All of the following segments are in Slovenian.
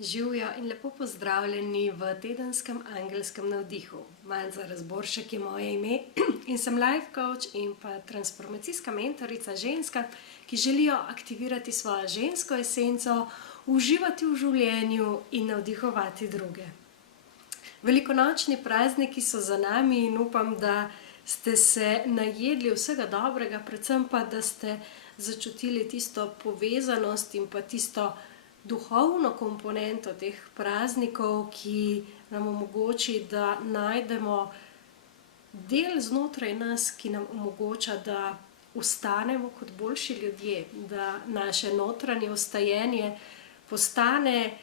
Živijo in lepo pozdravljeni v tedenskem angelskem navdihu. Manca Razboršek je moje ime in sem life coach in pa transformacijska mentorica ženska, ki želijo aktivirati svojo žensko esenco, uživati v življenju in navdihovati druge. Velikonočni prazniki so za nami in upam, da ste se najedli vsega dobrega, predvsem pa, da ste začutili tisto povezanost in pa tisto duhovno komponento teh praznikov, ki nam omogoči, da najdemo del znotraj nas, ki nam omogoča, da ostanemo kot boljši ljudje, da naše notranje vstajenje postane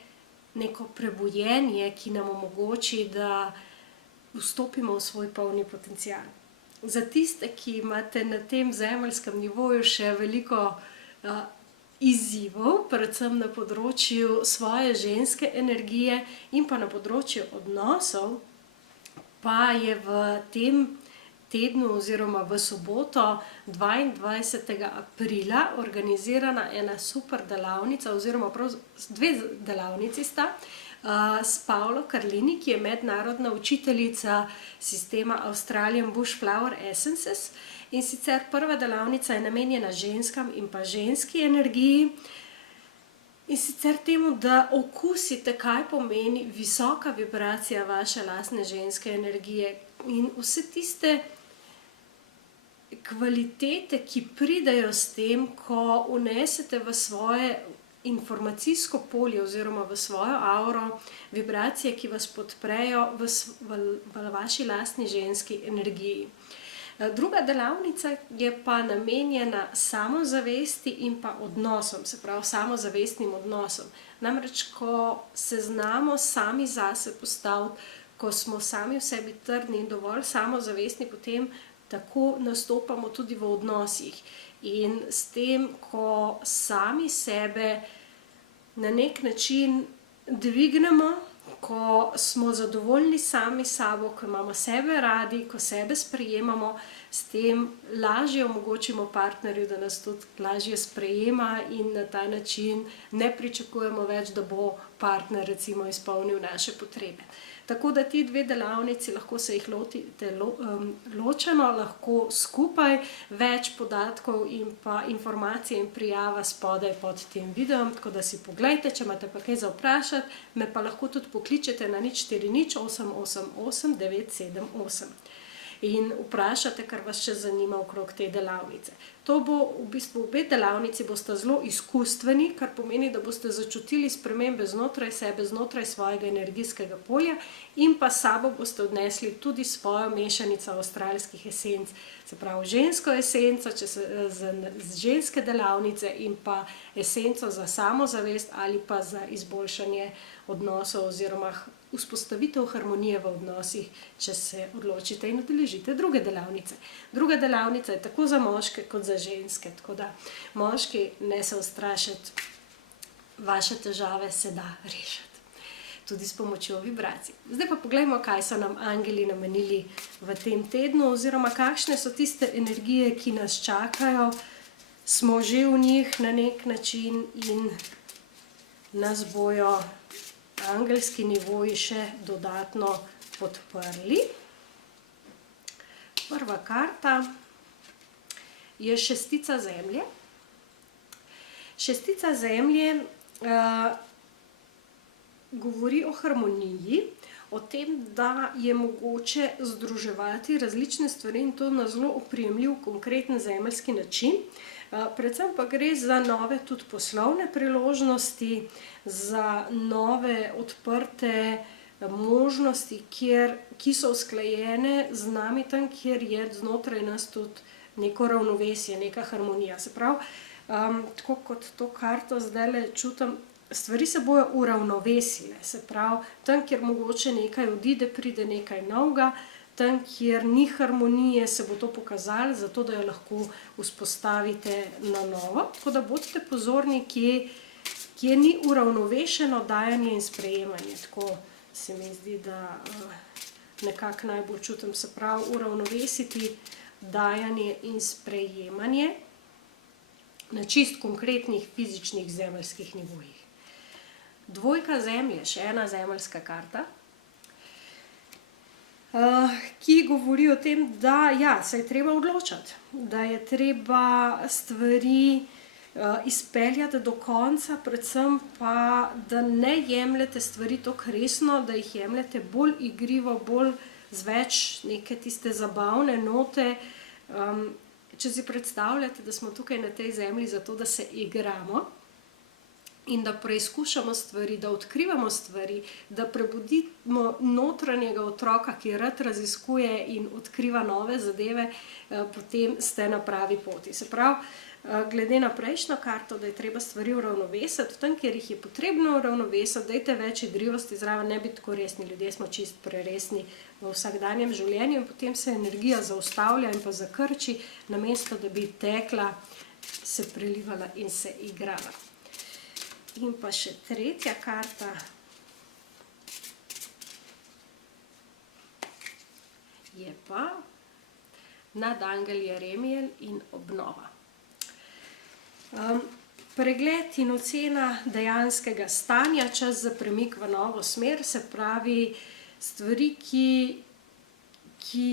neko prebujenje, ki nam omogoči, da vstopimo v svoj polni potencial. Za tiste, ki imate na tem zemeljskem nivoju še veliko izzivov, predvsem na področju svoje ženske energije in pa na področju odnosov, pa je v tem tednu oziroma v soboto 22. aprila organizirana ena super delavnica oziroma prav dve delavnici sta s Paulo Carlini, ki je mednarodna učiteljica sistema Australian Bush Flower Essences. In sicer prva delavnica je namenjena ženskam in pa ženski energiji. In sicer temu, da okusite, kaj pomeni visoka vibracija vaše lastne ženske energije in vse tiste kvalitete, ki pridejo s tem, ko vnesete v svoje informacijsko polje oziroma v svojo auro vibracije, ki vas podprejo v vaši lastni ženski energiji. Druga delavnica je pa namenjena samozavesti in pa odnosom, se pravi samozavestnim odnosom. Namreč, ko se znamo sami zase postaviti, ko smo sami v sebi trdni in dovolj samozavestni, potem tako nastopamo tudi v odnosih. In s tem, ko sami sebe na nek način dvignemo, ko smo zadovoljni sami sabo, ko imamo sebe radi, ko sebe sprejemamo, s tem lažje omogočimo partnerju, da nas tudi lažje sprejema in na ta način ne pričakujemo več, da bo partner recimo izpolnil naše potrebe. Tako da ti dve delavnici lahko se jih lotite ločeno, lahko skupaj, več podatkov in pa informacije in prijava spodaj pod tem videom, tako da si poglejte, če imate pa kaj za vprašati, me pa lahko tudi pokličete na 040 888 978 in vprašate, kar vas še zanima okrog te delavnice. To bo v bistvu obe delavnici boste zelo izkustveni, kar pomeni, da boste začutili spremembe znotraj sebe, znotraj svojega energijskega polja in pa sabo boste odnesli tudi svojo mešanico avstralskih esenc, se pravi žensko esenco z ženske delavnice in pa esenco za samozavest ali pa za izboljšanje odnosov oziroma vzpostavitev harmonije v odnosih, če se odločite in udeležite druge delavnice. Druga delavnica je tako za moške kot za ženske, tako da moški ne se ustrašiti, vaše težave se da rešiti, tudi s pomočjo vibracij. Zdaj pa poglejmo, kaj so nam angeli namenili v tem tednu oziroma kakšne so tiste energije, ki nas čakajo, smo že v njih na nek način in nas bojo angelski nivoji še dodatno podprli. Prva karta je šestica zemlje. Šestica zemlje govori o harmoniji, o tem, da je mogoče združevati različne stvari in to na zelo oprijemljiv, konkreten zemeljski način. Predvsem pa gre za nove tudi poslovne priložnosti, za nove odprte možnosti, ki so usklajene z nami tam, kjer je znotraj nas tudi neko ravnovesje, neka harmonija. Se pravi, tako kot to karto zdajle čutim, stvari se bojo uravnovesile, se pravi, tam, kjer mogoče nekaj odide, pride nekaj novega, tam, kjer ni harmonije, se bo to pokazalo, zato da jo lahko vzpostavite na novo. Tako da bodite pozorni, kje ni uravnovešeno dajanje in sprejemanje. Tako se mi zdi, da nekako najbolj čutim, se pravi, uravnovesiti dajanje in sprejemanje na čist konkretnih fizičnih zemeljskih nivojih. Dvojka Zemlje, še ena zemeljska karta, ki govori o tem, da ja, se je treba odločati, da je treba stvari izpeljati do konca, predvsem pa, da ne jemljete stvari toliko resno, da jih jemljete bolj igrivo, bolj z več neke tiste zabavne note. Če si predstavljate, da smo tukaj na tej zemlji zato, da se igramo in da preizkušamo stvari, da odkrivamo stvari, da prebudimo notranjega otroka, ki rad raziskuje in odkriva nove zadeve, potem ste na pravi poti. Se pravi, glede na prejšnjo karto, da je treba stvari uravnovesiti, tam, kjer jih je potrebno uravnovesiti, dajte več igrivosti zraven, ne biti tako resni, ljudje smo čist preresni v vsakdanjem življenju in potem se energija zaustavlja in pa zakrči, namesto da bi tekla, se prelivala in se igrala. In pa še tretja karta je pa Nadangel Jeremiel in obnova. Pregled in ocena dejanskega stanja, čas za premik v novo smer, se pravi stvari, ki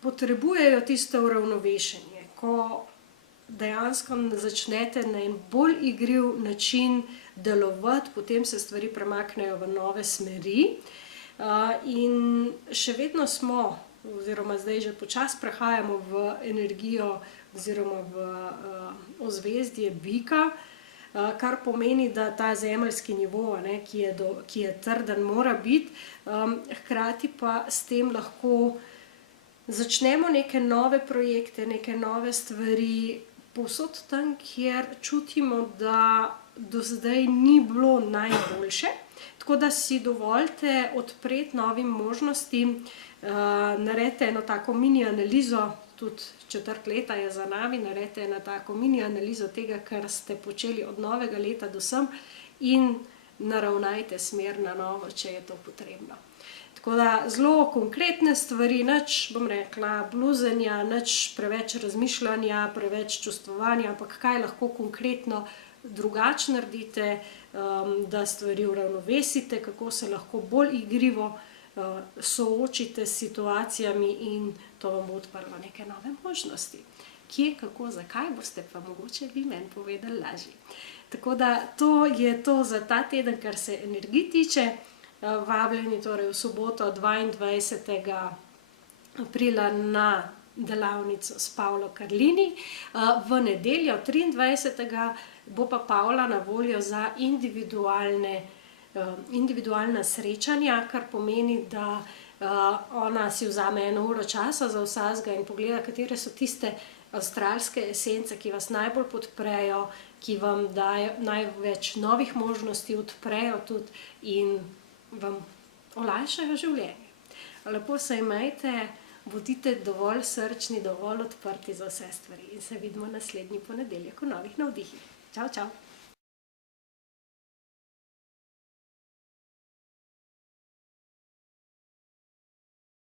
potrebujejo tisto uravnovešenje, ko dejansko začnete na en bolj igriv način delovati, potem se stvari premaknejo v nove smeri. In še vedno smo, oziroma zdaj že počasi prehajamo v energijo oziroma v ozvezdje bika, kar pomeni, da ta zemeljski nivo, ki je trden, mora biti, hkrati pa s tem lahko začnemo neke nove projekte, neke nove stvari, povsod tam, kjer čutimo, da do zdaj ni bilo najboljše, tako da si dovolite odpreti novim možnostim, naredite eno tako mini analizo, tudi 4 leta je za nami, naredite eno tako mini analizo tega, kar ste počeli od novega leta do sem in naravnajte smer na novo, če je to potrebno. Tako da zelo konkretne stvari, nič, bom rekla, bluzenja, nič preveč razmišljanja, preveč čustvovanja, ampak kaj lahko konkretno drugače naredite, da stvari uravnovesite, kako se lahko bolj igrivo soočite s situacijami in to vam bo odprlo neke nove možnosti. Kje, kako, zakaj, boste pa mogoče vi meni povedali lažje. Tako da to je to za ta teden, kar se energij tiče. Vabljeni torej v soboto 22. aprila na delavnico s Pavlo Karlini, v nedeljo 23. bo pa Pavla na voljo za individualna srečanja, kar pomeni, da ona si vzame 1 uro časa za vsakega in pogleda, katere so tiste astralske esence, ki vas najbolj podprejo, ki vam dajo največ novih možnosti, odprejo tudi in vam olajšajo življenje. Lepo se imejte, bodite dovolj srčni, dovolj odprti za vse stvari in se vidimo naslednji ponedeljek v novih navdihih. Čau, čau!